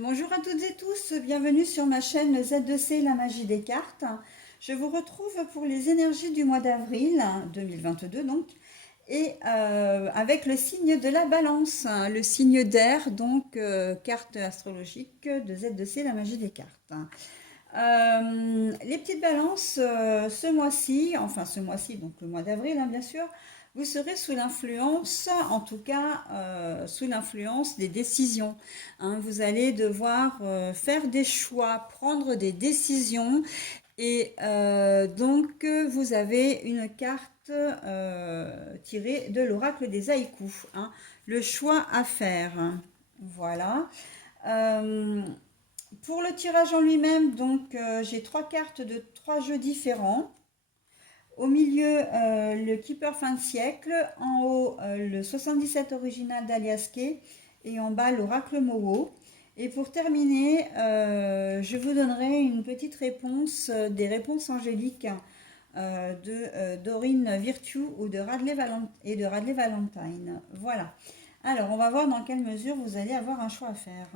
Bonjour à toutes et tous, bienvenue sur ma chaîne Z2C, la magie des cartes. Je vous retrouve pour les énergies du mois d'avril 2022 donc, et avec le signe de la balance, le signe d'air, donc carte astrologique de Z2C, la magie des cartes. Les petites balances, ce mois-ci, enfin ce mois-ci, donc le mois d'avril bien sûr, vous serez sous l'influence, en tout cas sous l'influence des décisions. Vous allez devoir faire des choix, prendre des décisions et donc vous avez une carte tirée de l'oracle des haïkus, le choix à faire. Voilà. Euh, pour le tirage en lui-même, donc j'ai trois cartes de trois jeux différents. Au milieu, le Keeper fin de siècle. En haut, le 77 original d'Aliaske. Et en bas, l'Oracle Mowo. Et pour terminer, je vous donnerai une petite réponse, des réponses angéliques de Dorine Virtue ou de Radley Valentine. Voilà. Alors, on va voir dans quelle mesure vous allez avoir un choix à faire.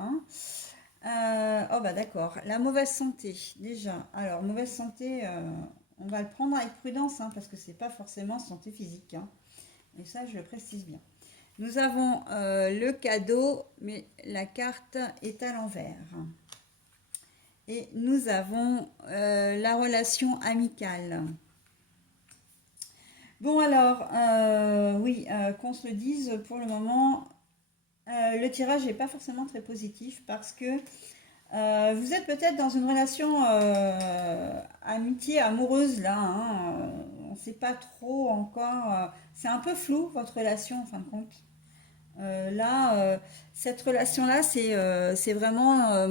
Oh bah d'accord. La mauvaise santé, déjà. Alors, mauvaise santé, on va le prendre avec prudence, parce que c'est pas forcément santé physique. Et ça, je le précise bien. Nous avons le cadeau, mais la carte est à l'envers. Et nous avons la relation amicale. Bon alors, oui, qu'on se le dise, pour le moment, le tirage n'est pas forcément très positif parce que vous êtes peut-être dans une relation amitié, amoureuse là. On ne sait pas trop encore. C'est un peu flou votre relation en fin de compte. Là, cette relation-là, c'est vraiment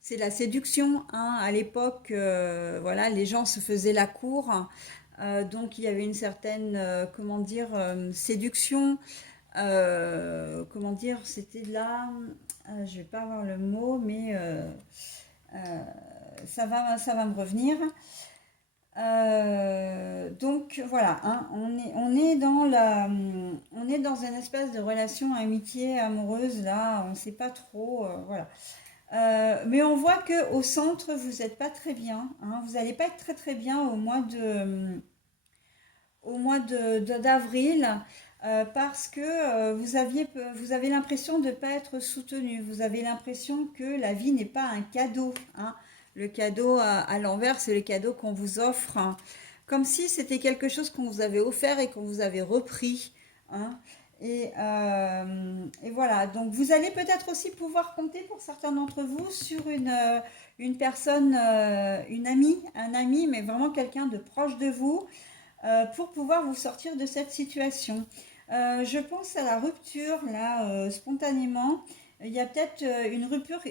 c'est la séduction. À l'époque, voilà, les gens se faisaient la cour. Donc il y avait une certaine, comment dire, séduction. Comment dire, c'était là, je vais pas avoir le mot, mais ça va me revenir. Donc voilà, on est dans une espèce de relation amitié amoureuse là, on ne sait pas trop, voilà. Mais on voit que au centre vous n'êtes pas très bien, vous n'allez pas être très très bien d'avril parce que vous avez l'impression de ne pas être soutenu. Vous avez l'impression que la vie n'est pas un cadeau. Le cadeau à l'envers, c'est le cadeau qu'on vous offre. Comme si c'était quelque chose qu'on vous avait offert et qu'on vous avait repris. hein. Et voilà, donc vous allez peut-être aussi pouvoir compter pour certains d'entre vous sur une personne, une amie, un ami, mais vraiment quelqu'un de proche de vous pour pouvoir vous sortir de cette situation. Je pense à la rupture, là, spontanément. Il y a peut-être une rupture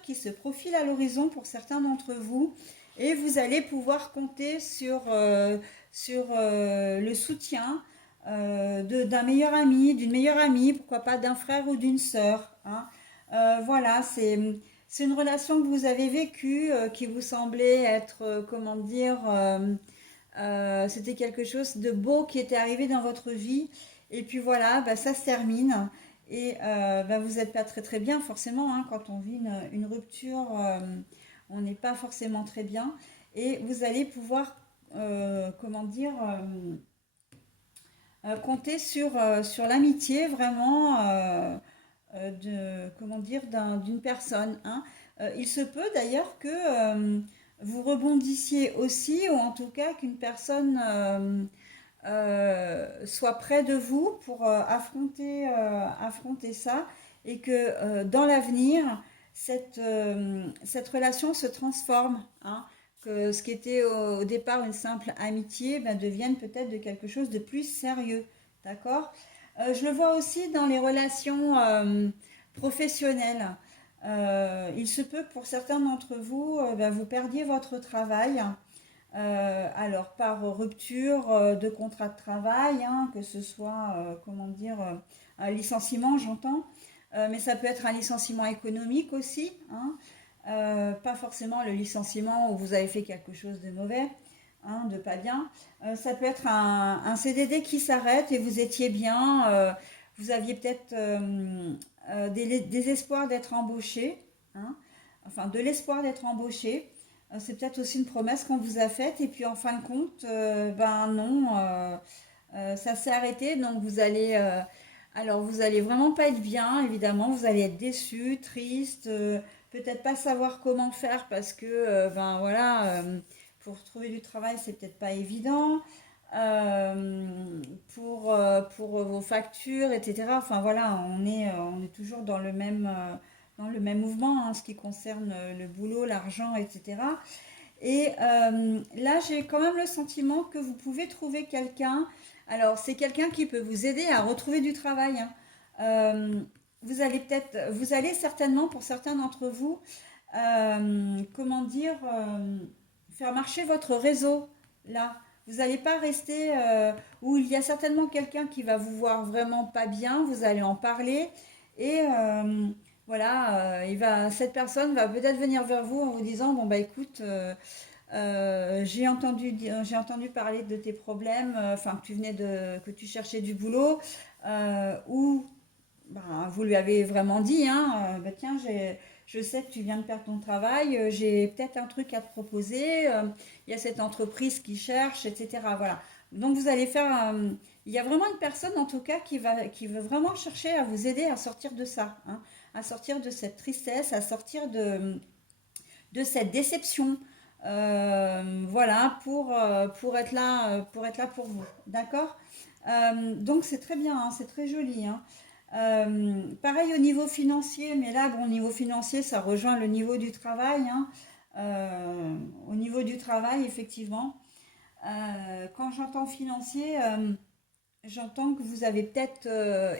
qui se profile à l'horizon pour certains d'entre vous. Et vous allez pouvoir compter sur le soutien d'un meilleur ami, d'une meilleure amie, pourquoi pas d'un frère ou d'une sœur. Voilà, c'est une relation que vous avez vécue, qui vous semblait être, comment dire, c'était quelque chose de beau qui était arrivé dans votre vie. Et puis voilà, ça se termine. Et vous n'êtes pas très très bien forcément. Quand on vit une rupture, on n'est pas forcément très bien. Et vous allez pouvoir, comment dire, compter sur l'amitié vraiment comment dire, d'une personne. Il se peut d'ailleurs que vous rebondissiez aussi, ou en tout cas qu'une personne soit près de vous pour affronter ça, et que dans l'avenir, cette relation se transforme. Que ce qui était au départ une simple amitié devienne peut-être de quelque chose de plus sérieux. D'accord. Je le vois aussi dans les relations professionnelles. Il se peut que pour certains d'entre vous, vous perdiez votre travail. Alors par rupture de contrat de travail, que ce soit, comment dire, un licenciement, j'entends, mais ça peut être un licenciement économique aussi, pas forcément le licenciement où vous avez fait quelque chose de mauvais, de pas bien. Ça peut être un CDD qui s'arrête et vous étiez bien, vous aviez peut-être des espoirs d'être embauché. enfin de l'espoir d'être embauché. C'est peut-être aussi une promesse qu'on vous a faite et puis en fin de compte, ben non, ça s'est arrêté. Donc alors vous allez vraiment pas être bien, évidemment. Vous allez être déçu, triste, peut-être pas savoir comment faire parce que, ben voilà, pour trouver du travail, c'est peut-être pas évident. Pour vos factures, etc. Enfin voilà, on est toujours dans le même mouvement en ce qui concerne le boulot, l'argent, etc. Et là, j'ai quand même le sentiment que vous pouvez trouver quelqu'un. Alors, c'est quelqu'un qui peut vous aider à retrouver du travail, hein. Euh, vous allez certainement, pour certains d'entre vous, comment dire, faire marcher votre réseau là. Vous n'allez pas rester où il y a certainement quelqu'un qui va vous voir vraiment pas bien. Vous allez en parler et voilà, cette personne va peut-être venir vers vous en vous disant bon bah écoute, j'ai entendu parler de tes problèmes, enfin que tu cherchais du boulot, ou ben, vous lui avez vraiment dit, hein, bah, tiens, je sais que tu viens de perdre ton travail, j'ai peut-être un truc à te proposer, il y a cette entreprise qui cherche, etc. Voilà. Donc vous allez faire, il y a vraiment une personne en tout cas qui veut vraiment chercher à vous aider à sortir de ça, hein, à sortir de cette tristesse, à sortir de cette déception. Voilà, pour être là pour vous. D'accord. Donc c'est très bien, hein, c'est très joli, hein. Pareil au niveau financier, mais là, bon, au niveau financier, ça rejoint le niveau du travail, hein. Au niveau du travail, effectivement, quand j'entends financier, j'entends que vous avez peut-être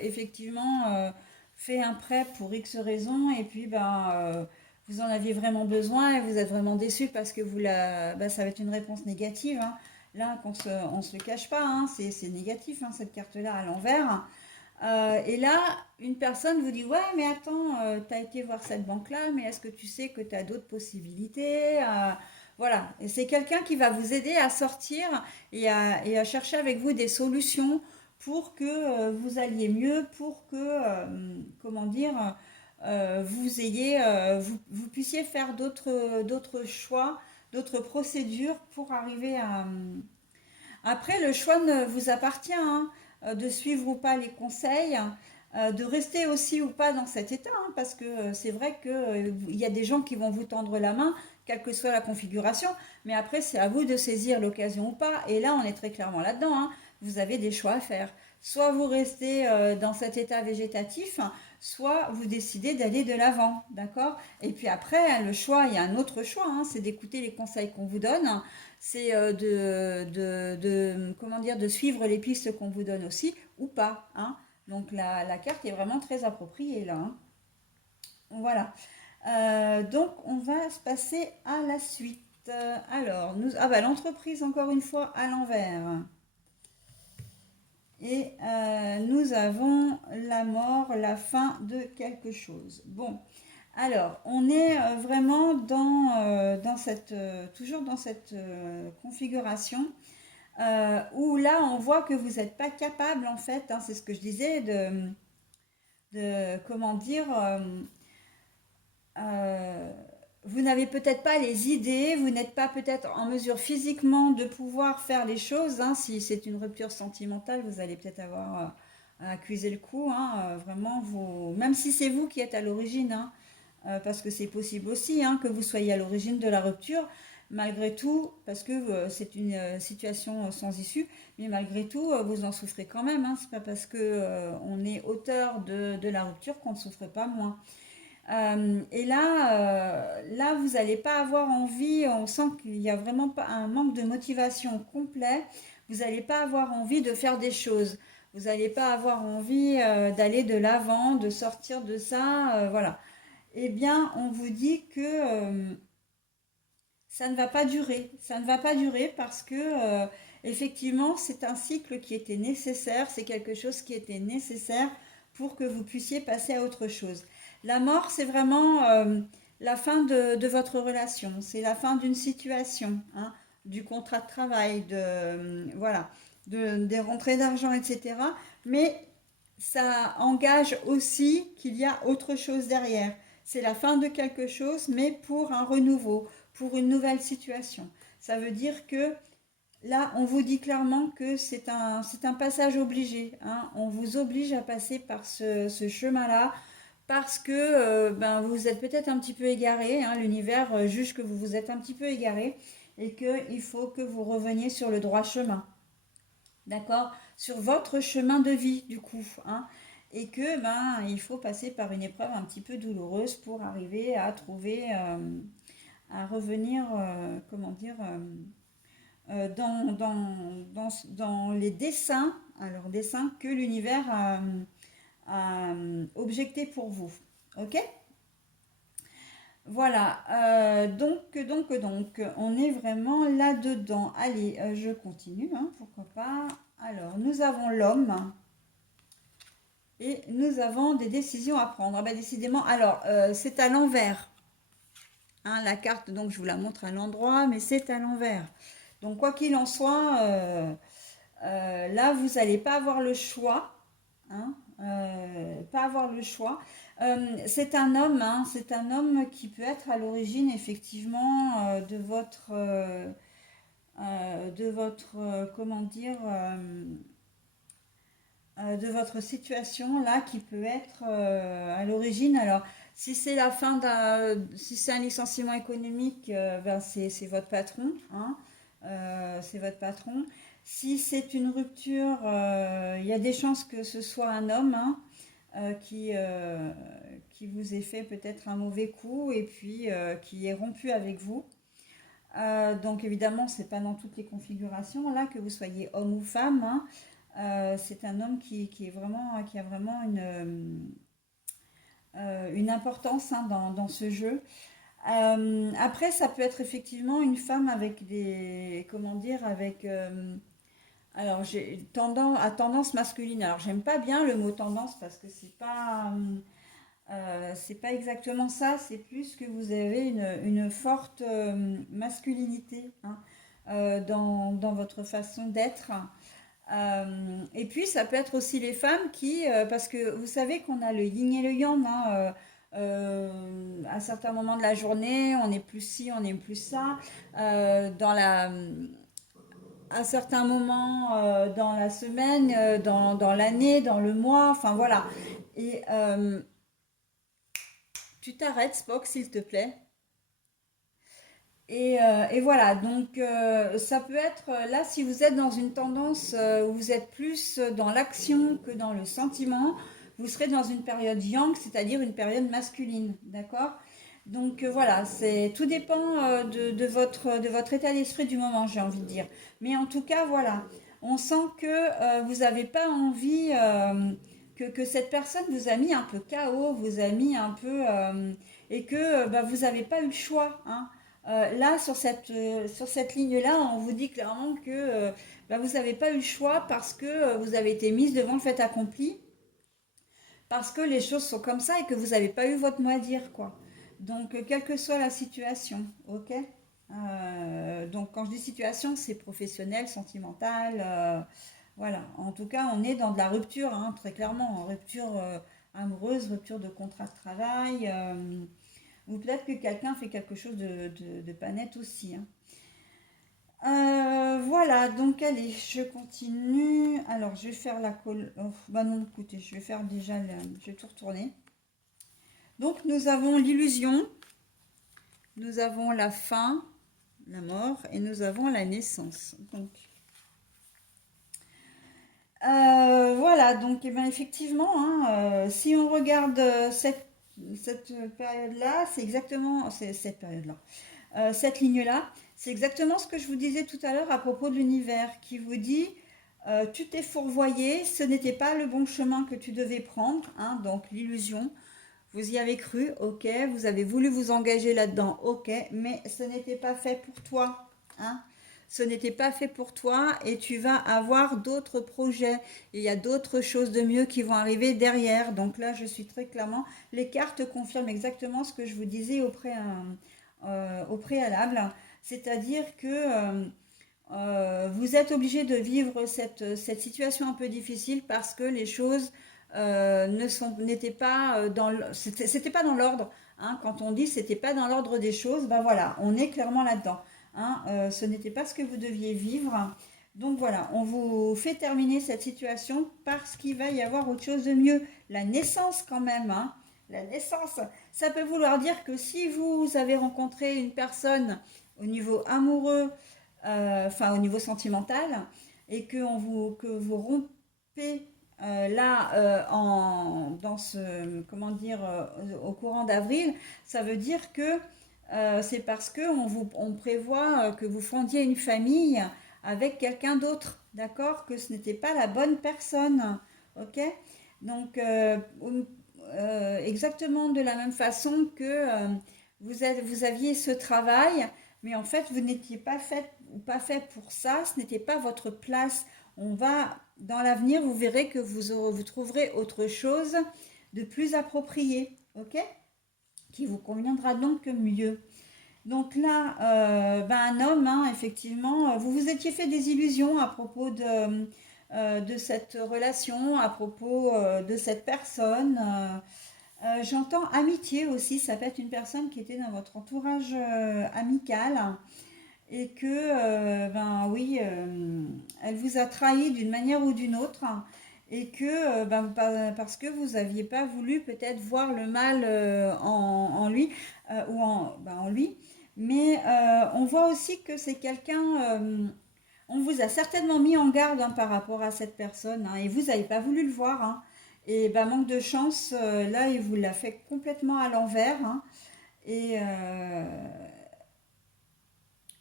effectivement fait un prêt pour X raisons et puis ben, vous en aviez vraiment besoin et vous êtes vraiment déçu parce que ben, ça va être une réponse négative, hein. Là, on se le cache pas, hein, c'est négatif, hein, cette carte-là à l'envers. Et là, une personne vous dit, ouais, mais attends, tu as été voir cette banque-là, mais est-ce que tu sais que tu as d'autres possibilités? Voilà, et c'est quelqu'un qui va vous aider à sortir et à chercher avec vous des solutions pour que vous alliez mieux, pour que, comment dire, vous puissiez faire d'autres choix, d'autres procédures pour arriver à, après, le choix ne vous appartient, hein, de suivre ou pas les conseils, de rester aussi ou pas dans cet état, hein, parce que c'est vrai qu'il y a des gens qui vont vous tendre la main, quelle que soit la configuration, mais après, c'est à vous de saisir l'occasion ou pas. Et là, on est très clairement là-dedans, hein. Vous avez des choix à faire. Soit vous restez dans cet état végétatif, hein, soit vous décidez d'aller de l'avant, d'accord? Et puis après, le choix, il y a un autre choix, hein, c'est d'écouter les conseils qu'on vous donne, c'est comment dire, de suivre les pistes qu'on vous donne aussi ou pas, hein. Donc la carte est vraiment très appropriée là, hein. Voilà. Donc on va se passer à la suite. Alors, ah bah, l'entreprise encore une fois à l'envers. Et nous avons la mort, la fin de quelque chose. Bon, alors, on est vraiment dans cette, toujours dans cette configuration où là, on voit que vous n'êtes pas capable, en fait, hein, c'est ce que je disais, comment dire, euh, vous n'avez peut-être pas les idées, vous n'êtes pas peut-être en mesure physiquement de pouvoir faire les choses, hein. Si c'est une rupture sentimentale, vous allez peut-être avoir à accuser le coup, hein, vraiment, même si c'est vous qui êtes à l'origine, hein, parce que c'est possible aussi, hein, que vous soyez à l'origine de la rupture, malgré tout, parce que c'est une situation sans issue, mais malgré tout, vous en souffrez quand même, hein. C'est pas parce que on est auteur de la rupture qu'on ne souffre pas moins. Et là, vous n'allez pas avoir envie, on sent qu'il y a vraiment pas un manque de motivation complet, vous n'allez pas avoir envie de faire des choses, vous n'allez pas avoir envie d'aller de l'avant, de sortir de ça, voilà. Eh bien, on vous dit que ça ne va pas durer. Ça ne va pas durer parce que, effectivement, c'est un cycle qui était nécessaire, c'est quelque chose qui était nécessaire pour que vous puissiez passer à autre chose. La mort, c'est vraiment la fin de votre relation, c'est la fin d'une situation, hein, du contrat de travail, voilà, des rentrées d'argent, etc. Mais ça engage aussi qu'il y a autre chose derrière. c'est la fin de quelque chose, mais pour un renouveau, pour une nouvelle situation. Ça veut dire que là, on vous dit clairement que c'est un passage obligé, hein. On vous oblige à passer par ce chemin-là parce que ben, vous êtes peut-être un petit peu égaré, hein. L'univers juge que vous vous êtes un petit peu égaré et qu'il faut que vous reveniez sur le droit chemin. D'accord? Sur votre chemin de vie, du coup, hein. Et que, ben, il faut passer par une épreuve un petit peu douloureuse pour arriver à trouver, à revenir, comment dire, dans les dessins, alors dessins que l'univers a objecté pour vous. Ok? Voilà, donc, on est vraiment là-dedans. Allez, je continue, hein, pourquoi pas. Alors, nous avons l'homme et nous avons des décisions à prendre. Ah ben, décidément, alors, c'est à l'envers, hein, la carte, donc je vous la montre à l'endroit, mais c'est à l'envers. Donc, quoi qu'il en soit, là, vous n'allez pas avoir le choix, hein, pas avoir le choix. C'est un homme, hein, c'est un homme qui peut être à l'origine effectivement comment dire, de votre situation là, qui peut être à l'origine. Alors, si c'est la fin si c'est un licenciement économique, ben c'est votre patron, hein, c'est votre patron. Si c'est une rupture, il y a des chances que ce soit un homme, hein, qui vous ait fait peut-être un mauvais coup et puis qui est rompu avec vous. Donc évidemment, c'est pas dans toutes les configurations là que vous soyez homme ou femme, hein. C'est un homme qui est vraiment, qui a vraiment une importance, hein, dans ce jeu. Après, ça peut être effectivement une femme avec des, comment dire, avec, alors j'ai à tendance masculine. Alors j'aime pas bien le mot tendance parce que c'est pas exactement ça. C'est plus que vous avez une forte masculinité, hein, dans votre façon d'être. Et puis, ça peut être aussi les femmes qui, parce que vous savez qu'on a le yin et le yang, hein, à certains moments de la journée, on est plus ci, on est plus ça. À certains moments dans la semaine, dans l'année, dans le mois, enfin voilà. Et tu t'arrêtes, Spock, s'il te plaît. Et voilà, donc ça peut être là si vous êtes dans une tendance où vous êtes plus dans l'action que dans le sentiment, vous serez dans une période yang, c'est-à-dire une période masculine, d'accord? Donc voilà, c'est tout dépend de votre état d'esprit du moment, j'ai envie de dire. Mais en tout cas, voilà, on sent que vous n'avez pas envie que cette personne vous a mis un peu KO, vous a mis un peu et que bah, vous n'avez pas eu le choix, hein. Là, sur cette ligne-là, on vous dit clairement que bah, vous n'avez pas eu le choix parce que vous avez été mise devant le fait accompli, parce que les choses sont comme ça et que vous n'avez pas eu votre mot à dire, quoi. Donc, quelle que soit la situation, ok. Donc, quand je dis situation, c'est professionnel, sentimental, voilà. En tout cas, on est dans de la rupture, hein, très clairement, rupture amoureuse, rupture de contrat de travail. Ou peut-être que quelqu'un fait quelque chose de pas net aussi, hein. Voilà, donc allez, je continue. Alors, je vais faire la colle. Oh, bah non, écoutez, je vais faire déjà je vais tout retourner. Donc, nous avons l'illusion, nous avons la fin, la mort, et nous avons la naissance. Donc, voilà, donc eh ben, effectivement, hein, si on regarde cette période-là, c'est exactement cette période-là. Cette ligne-là, c'est exactement ce que je vous disais tout à l'heure à propos de l'univers qui vous dit tu t'es fourvoyé, ce n'était pas le bon chemin que tu devais prendre, hein, donc l'illusion. Vous y avez cru, ok, vous avez voulu vous engager là-dedans, ok, mais ce n'était pas fait pour toi, hein. Ce n'était pas fait pour toi et tu vas avoir d'autres projets. Il y a d'autres choses de mieux qui vont arriver derrière. Donc là, je suis très clairement, les cartes confirment exactement ce que je vous disais au préalable. C'est-à-dire que vous êtes obligé de vivre cette situation un peu difficile parce que les choses n'étaient pas c'était pas dans l'ordre, hein. Quand on dit c'était pas dans l'ordre des choses, ben voilà, on est clairement là-dedans, hein. Ce n'était pas ce que vous deviez vivre. Donc voilà, on vous fait terminer cette situation parce qu'il va y avoir autre chose de mieux. La naissance quand même, hein. La naissance, ça peut vouloir dire que si vous avez rencontré une personne au niveau amoureux, enfin au niveau sentimental, et que vous rompez là dans ce, comment dire, au courant d'avril, ça veut dire que c'est parce que on prévoit que vous fondiez une famille avec quelqu'un d'autre, d'accord? Que ce n'était pas la bonne personne, ok? Donc, exactement de la même façon que vous aviez ce travail, mais en fait, vous n'étiez pas fait pour ça, ce n'était pas votre place. On va, dans l'avenir, vous verrez que vous trouverez autre chose de plus approprié, ok? Qui vous conviendra donc mieux. Donc là, ben un homme, hein, effectivement, vous vous étiez fait des illusions à propos de cette relation, à propos de cette personne. J'entends amitié aussi, ça peut être une personne qui était dans votre entourage amical et que, ben oui, elle vous a trahi d'une manière ou d'une autre et que, ben, parce que vous n'aviez pas voulu peut-être voir le mal en lui ou ben, en lui. Mais on voit aussi que c'est quelqu'un, on vous a certainement mis en garde, hein, par rapport à cette personne, hein, et vous n'avez pas voulu le voir, hein. Et ben, manque de chance, là, il vous l'a fait complètement à l'envers, hein. Et,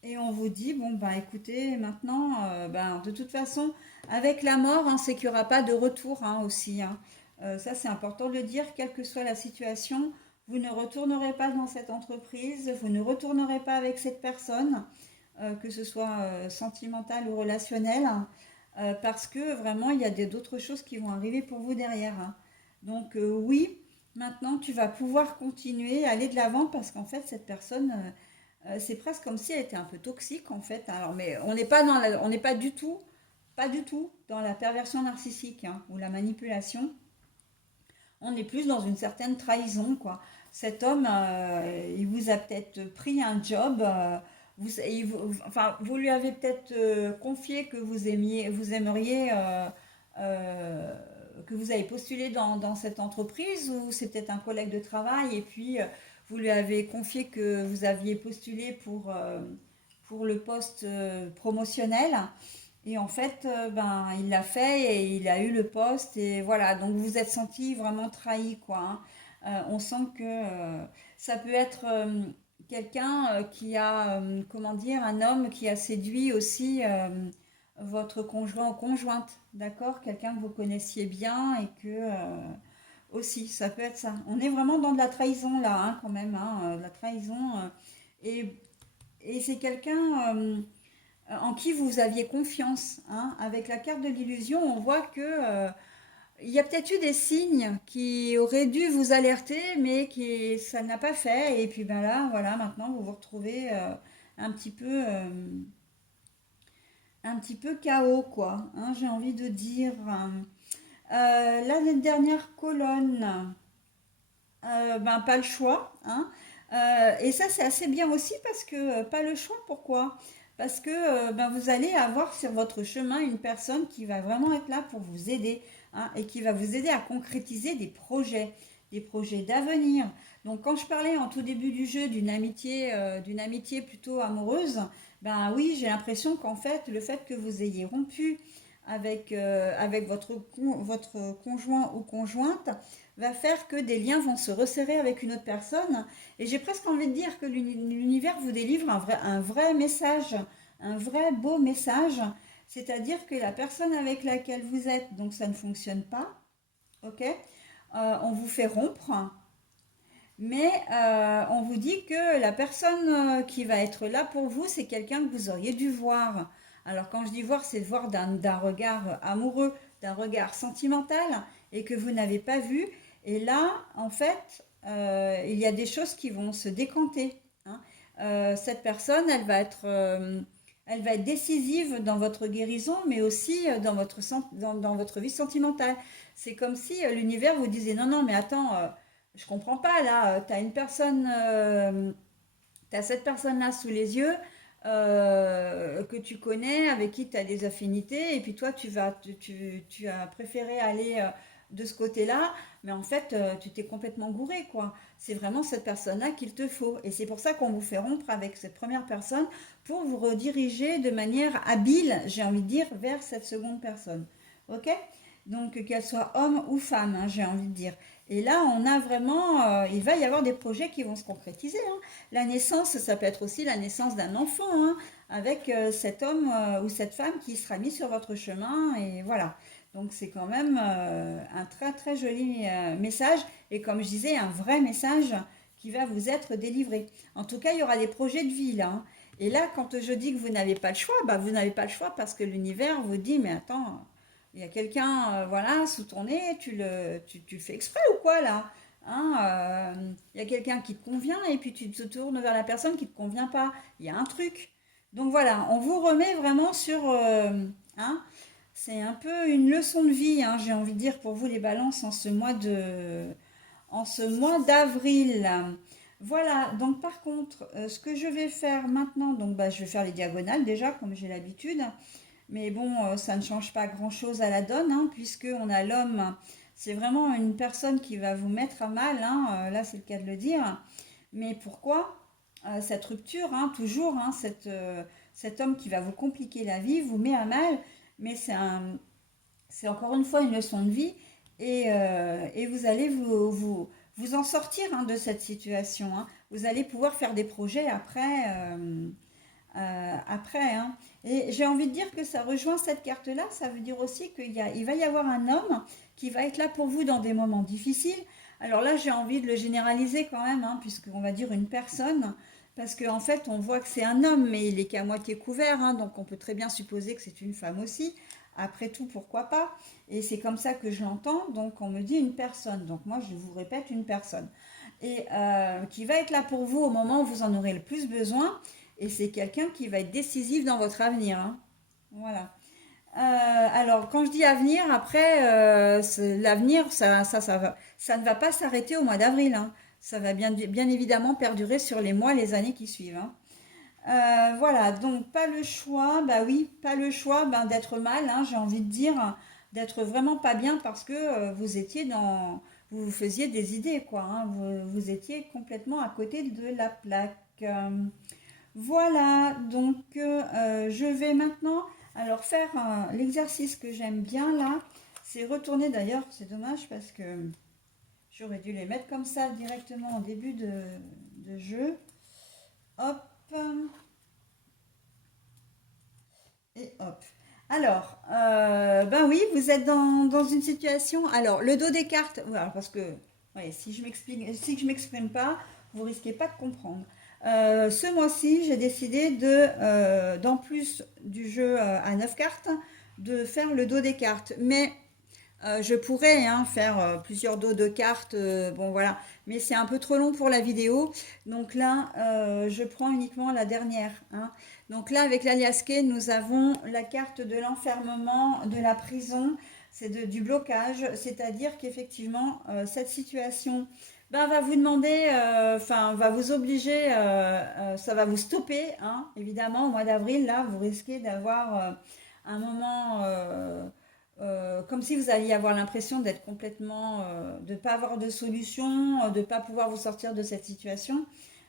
et on vous dit, bon, ben écoutez, maintenant, ben, de toute façon, avec la mort, hein, c'est qu'il n'y aura pas de retour, hein, aussi, hein. Ça, c'est important de le dire, quelle que soit la situation, vous ne retournerez pas dans cette entreprise, vous ne retournerez pas avec cette personne, que ce soit sentimental ou relationnel, hein, parce que vraiment, il y a d'autres choses qui vont arriver pour vous derrière, hein. Donc, oui, maintenant, tu vas pouvoir continuer, aller de l'avant, parce qu'en fait, cette personne c'est presque comme si elle était un peu toxique en fait. Alors, mais on n'est pas du tout dans la perversion narcissique, hein, ou la manipulation. On est plus dans une certaine trahison, quoi. Cet homme, il vous a peut-être pris un job. Enfin, vous lui avez peut-être confié que vous aimeriez, que vous avez postulé dans cette entreprise, ou c'est peut-être un collègue de travail et puis vous lui avez confié que vous aviez postulé pour le poste promotionnel. Et en fait, ben, il l'a fait et il a eu le poste. Et voilà, donc vous vous êtes senti vraiment trahi, quoi, hein. On sent que ça peut être quelqu'un qui a, comment dire, un homme qui a séduit aussi votre conjoint ou conjointe, d'accord? Quelqu'un que vous connaissiez bien et que aussi, ça peut être ça. On est vraiment dans de la trahison là, hein, quand même, hein, de la trahison. Et, et c'est quelqu'un en qui vous aviez confiance, hein. Avec la carte de l'illusion, on voit que il y a peut-être eu des signes qui auraient dû vous alerter, mais qui ça n'a pas fait. Et puis ben là, voilà, maintenant vous vous retrouvez un petit peu, euh, un petit peu chaos, quoi, hein, j'ai envie de dire. Là, la dernière colonne, ben, pas le choix, hein. Et ça, c'est assez bien aussi parce que pas le choix, pourquoi? Parce que ben, vous allez avoir sur votre chemin une personne qui va vraiment être là pour vous aider, hein, et qui va vous aider à concrétiser des projets d'avenir. Donc, quand je parlais en tout début du jeu d'une amitié plutôt amoureuse, ben oui, j'ai l'impression qu'en fait, le fait que vous ayez rompu avec votre conjoint ou conjointe va faire que des liens vont se resserrer avec une autre personne. Et j'ai presque envie de dire que l'univers vous délivre un vrai message, un vrai beau message. C'est-à-dire que la personne avec laquelle vous êtes, donc ça ne fonctionne pas, ok? On vous fait rompre, mais on vous dit que la personne qui va être là pour vous, c'est quelqu'un que vous auriez dû voir. Alors quand je dis voir, c'est voir d'un regard amoureux, d'un regard sentimental, et que vous n'avez pas vu. Et là, en fait, il y a des choses qui vont se décanter, hein. Cette personne, elle va être décisive dans votre guérison, mais aussi dans votre vie sentimentale. C'est comme si l'univers vous disait, non, non, mais attends, je comprends pas là, tu as une personne, tu as cette personne-là sous les yeux que tu connais, avec qui tu as des affinités, et puis toi, tu as préféré aller de ce côté-là, mais en fait, tu t'es complètement gouré, quoi. C'est vraiment cette personne-là qu'il te faut. Et c'est pour ça qu'on vous fait rompre avec cette première personne pour vous rediriger de manière habile, j'ai envie de dire, vers cette seconde personne. Ok? Donc, qu'elle soit homme ou femme, hein, j'ai envie de dire. Et là, on a vraiment, il va y avoir des projets qui vont se concrétiser, hein. La naissance, ça peut être aussi la naissance d'un enfant, hein, avec cet homme ou cette femme qui sera mis sur votre chemin. Et voilà. Donc c'est quand même un très très joli message. Et comme je disais, un vrai message qui va vous être délivré. En tout cas, il y aura des projets de vie là, hein. Et là, quand je dis que vous n'avez pas le choix, bah, vous n'avez pas le choix parce que l'univers vous dit, mais attends, il y a quelqu'un voilà, sous ton nez, tu le fais exprès ou quoi là? Hein, il y a quelqu'un qui te convient et puis tu te tournes vers la personne qui ne te convient pas. Il y a un truc. Donc voilà, on vous remet vraiment sur... hein, c'est un peu une leçon de vie, hein, j'ai envie de dire, pour vous les balances en ce mois d'avril. Voilà, donc par contre, ce que je vais faire maintenant, donc bah, je vais faire les diagonales déjà, comme j'ai l'habitude. Mais bon, ça ne change pas grand-chose à la donne, hein, puisque on a l'homme, c'est vraiment une personne qui va vous mettre à mal, hein, là c'est le cas de le dire. Mais pourquoi cette rupture, hein, toujours, hein, cet homme qui va vous compliquer la vie, vous met à mal, mais c'est encore une fois une leçon de vie, et vous allez vous en sortir hein, de cette situation, hein. Vous allez pouvoir faire des projets après, hein. Et j'ai envie de dire que ça rejoint cette carte-là. Ça veut dire aussi il va y avoir un homme qui va être là pour vous dans des moments difficiles. Alors là, j'ai envie de le généraliser quand même, hein, puisqu'on va dire une personne, parce qu'en fait, on voit que c'est un homme, mais il est qu'à moitié couvert, hein, donc on peut très bien supposer que c'est une femme aussi. Après tout, pourquoi pas? Et c'est comme ça que je l'entends, donc on me dit une personne. Donc moi, je vous répète une personne. Et qui va être là pour vous au moment où vous en aurez le plus besoin. Et c'est quelqu'un qui va être décisif dans votre avenir, hein. Voilà. Alors, quand je dis avenir, après, l'avenir, ça ne va pas s'arrêter au mois d'avril, hein. Ça va bien évidemment perdurer sur les mois, les années qui suivent, hein. Voilà, donc pas le choix, bah oui, pas le choix ben, d'être mal, hein, j'ai envie de dire, d'être vraiment pas bien parce que vous vous faisiez des idées, quoi, hein. Vous étiez complètement à côté de la plaque. Voilà, donc je vais maintenant alors faire l'exercice que j'aime bien là. C'est retourner d'ailleurs, c'est dommage parce que j'aurais dû les mettre comme ça directement au début de jeu. Hop, et hop. Alors, ben oui, vous êtes dans une situation. Alors, le dos des cartes, voilà, parce que ouais, si je m'explique, si je m'exprime pas, vous risquez pas de comprendre. Ce mois-ci, j'ai décidé d'en plus du jeu à 9 cartes, de faire le dos des cartes. Mais je pourrais hein, faire plusieurs dos de cartes, bon voilà, mais c'est un peu trop long pour la vidéo. Donc là, je prends uniquement la dernière, hein. Donc là, avec l'aliasqué, nous avons la carte de l'enfermement, de la prison, du blocage, c'est-à-dire qu'effectivement, cette situation ben, va vous demander, enfin, va vous obliger, ça va vous stopper, hein, évidemment, au mois d'avril, là, vous risquez d'avoir un moment comme si vous alliez avoir l'impression d'être complètement, de ne pas avoir de solution, de ne pas pouvoir vous sortir de cette situation,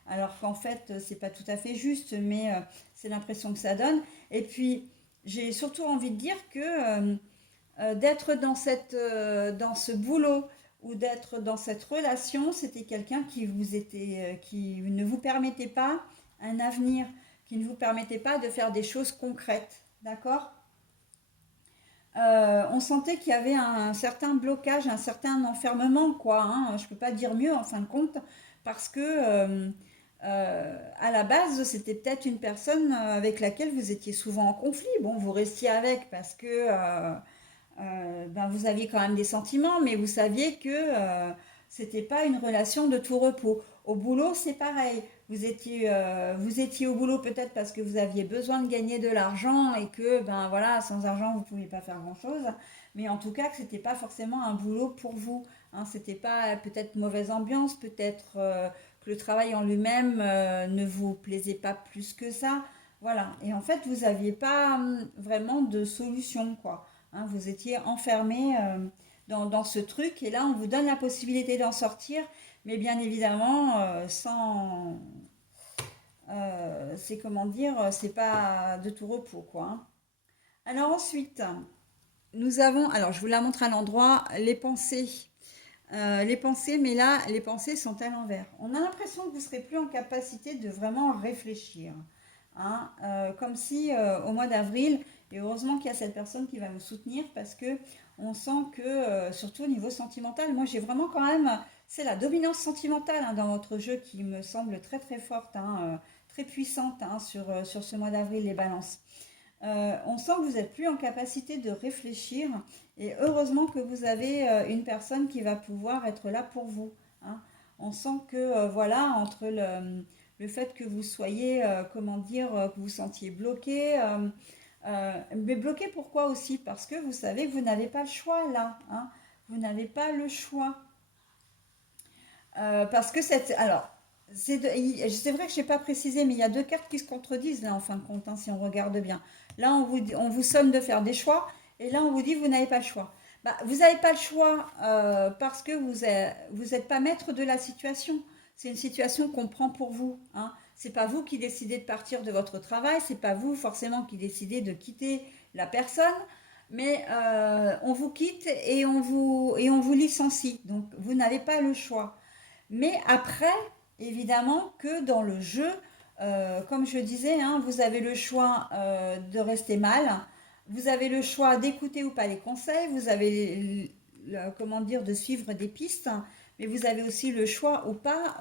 alors qu'en fait, c'est pas tout à fait juste, mais c'est l'impression que ça donne. Et puis, j'ai surtout envie de dire que d'être dans ce boulot ou d'être dans cette relation, c'était quelqu'un qui ne vous permettait pas un avenir, qui ne vous permettait pas de faire des choses concrètes, d'accord? On sentait qu'il y avait un certain blocage, un certain enfermement, quoi, hein. Je ne peux pas dire mieux en fin de compte, parce que à la base, c'était peut-être une personne avec laquelle vous étiez souvent en conflit. Bon, vous restiez avec parce que ben, vous aviez quand même des sentiments, mais vous saviez que c'était pas une relation de tout repos. Au boulot, c'est pareil. Vous étiez au boulot peut-être parce que vous aviez besoin de gagner de l'argent et que, ben voilà, sans argent, vous ne pouviez pas faire grand-chose. Mais en tout cas, que c'était pas forcément un boulot pour vous, Hein, c'était pas peut-être mauvaise ambiance, peut-être que le travail en lui-même ne vous plaisait pas plus que ça. Voilà. Et en fait, vous n'aviez pas vraiment de solution, quoi. Hein, vous étiez enfermé dans ce truc et là, on vous donne la possibilité d'en sortir, mais bien évidemment, sans, c'est comment dire, c'est pas de tout repos, quoi. Hein. Alors ensuite, nous avons, alors je vous la montre à l'endroit, les pensées. Les pensées, mais là, les pensées sont à l'envers. On a l'impression que vous ne serez plus en capacité de vraiment réfléchir. Hein, comme si au mois d'avril, et heureusement qu'il y a cette personne qui va vous soutenir parce que on sent que, surtout au niveau sentimental, moi j'ai vraiment quand même, c'est la dominance sentimentale hein, dans votre jeu qui me semble très très forte, hein, très puissante hein, sur ce mois d'avril, les balances. On sent que vous n'êtes plus en capacité de réfléchir et heureusement que vous avez une personne qui va pouvoir être là pour vous. Hein. On sent que voilà, entre le fait que vous soyez, comment dire, que vous sentiez bloqué, mais bloqué pourquoi aussi? Parce que vous savez que vous n'avez pas le choix là. Hein. Vous n'avez pas le choix. Parce que cette. Alors, c'est vrai que je n'ai pas précisé, mais il y a deux cartes qui se contredisent là en fin de compte, hein, si on regarde bien. Là, on vous somme de faire des choix, et là, on vous dit vous n'avez pas le choix. Bah, vous n'avez pas le choix parce que vous êtes pas maître de la situation. C'est une situation qu'on prend pour vous. Hein. C'est pas vous qui décidez de partir de votre travail, c'est pas vous forcément qui décidez de quitter la personne, mais on vous quitte et on vous licencie. Donc, vous n'avez pas le choix. Mais après, évidemment que dans le jeu, comme je disais, hein, vous avez le choix de rester mal, vous avez le choix d'écouter ou pas les conseils, vous avez, comment dire, de suivre des pistes, mais vous avez aussi le choix ou pas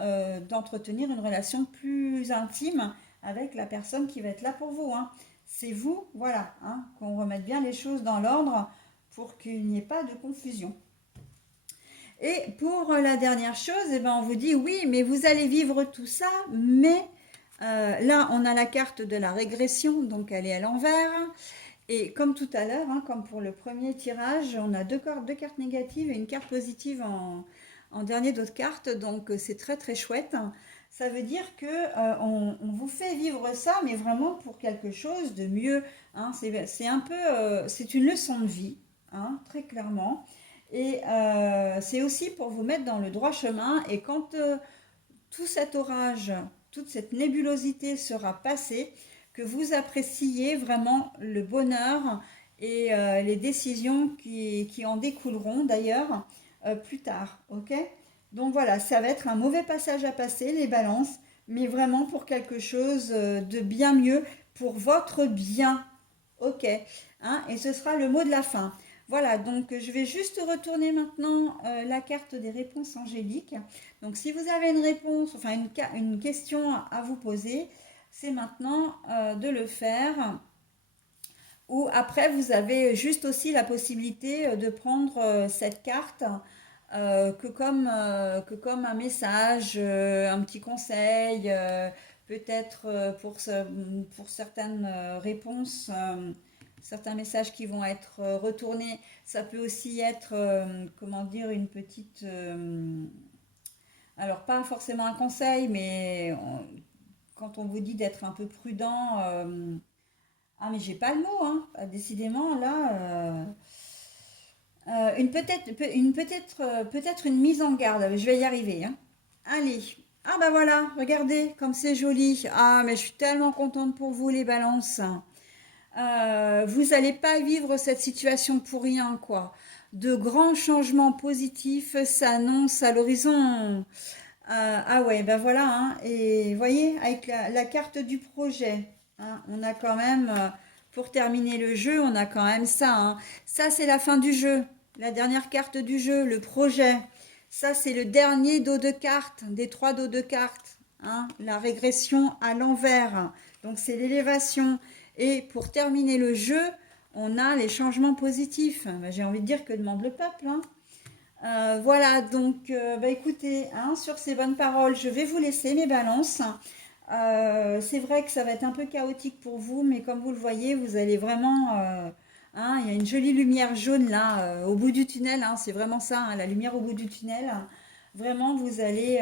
d'entretenir une relation plus intime avec la personne qui va être là pour vous. Hein. C'est vous, voilà, hein, qu'on remette bien les choses dans l'ordre pour qu'il n'y ait pas de confusion. Et pour la dernière chose, eh ben, on vous dit oui, mais vous allez vivre tout ça, mais là, on a la carte de la régression, donc elle est à l'envers. Et comme tout à l'heure, hein, comme pour le premier tirage, on a deux cartes négatives et une carte positive en dernier d'autres cartes, donc c'est très très chouette. Ça veut dire que on vous fait vivre ça, mais vraiment pour quelque chose de mieux. Hein. C'est un peu, c'est une leçon de vie, hein, très clairement. Et c'est aussi pour vous mettre dans le droit chemin. Et quand tout cet orage, toute cette nébulosité sera passée, que vous appréciez vraiment le bonheur et les décisions qui en découleront d'ailleurs plus tard. Ok? Donc voilà, ça va être un mauvais passage à passer, les balances, mais vraiment pour quelque chose de bien mieux, pour votre bien. Ok, hein, et ce sera le mot de la fin. Voilà, donc je vais juste retourner maintenant la carte des réponses angéliques. Donc si vous avez une réponse, enfin une question à vous poser, c'est maintenant de le faire. Ou après, vous avez juste aussi la possibilité de prendre cette carte que comme un message, un petit conseil, peut-être pour certaines réponses, certains messages qui vont être retournés. Ça peut aussi être, comment dire, une petite... alors, pas forcément un conseil, mais quand on vous dit d'être un peu prudent... ah, mais j'ai pas le mot, hein. Décidément, là... peut-être une mise en garde. Je vais y arriver. Hein. Allez. Ah bah voilà, regardez comme c'est joli. Ah mais je suis tellement contente pour vous les balances. Vous n'allez pas vivre cette situation pour rien quoi. De grands changements positifs s'annoncent à l'horizon. Ah ouais, ben voilà. Hein. Et vous voyez, avec la carte du projet, hein, on a quand même, pour terminer le jeu, on a quand même ça. Hein. Ça, c'est la fin du jeu. La dernière carte du jeu, le projet. Ça, c'est le dernier dos de cartes, des trois dos de cartes. Hein, la régression à l'envers. Donc, c'est l'élévation. Et pour terminer le jeu, on a les changements positifs. Ben, j'ai envie de dire que demande le peuple. Hein. Voilà, donc bah écoutez, hein, sur ces bonnes paroles, je vais vous laisser mes balances. C'est vrai que ça va être un peu chaotique pour vous, mais comme vous le voyez, vous allez vraiment hein. Il y a une jolie lumière jaune là, au bout du tunnel, hein, c'est vraiment ça, hein, la lumière au bout du tunnel. Vraiment, vous allez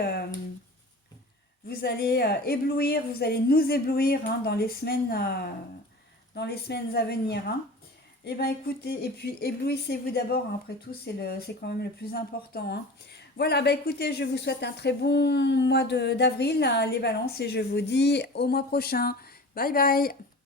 éblouir, vous allez nous éblouir, hein, dans les semaines à venir, hein. Eh bien, écoutez, et puis éblouissez-vous d'abord, hein, après tout, c'est quand même le plus important, hein. Voilà, bah écoutez, je vous souhaite un très bon mois d'avril, les balances, et je vous dis au mois prochain. Bye bye!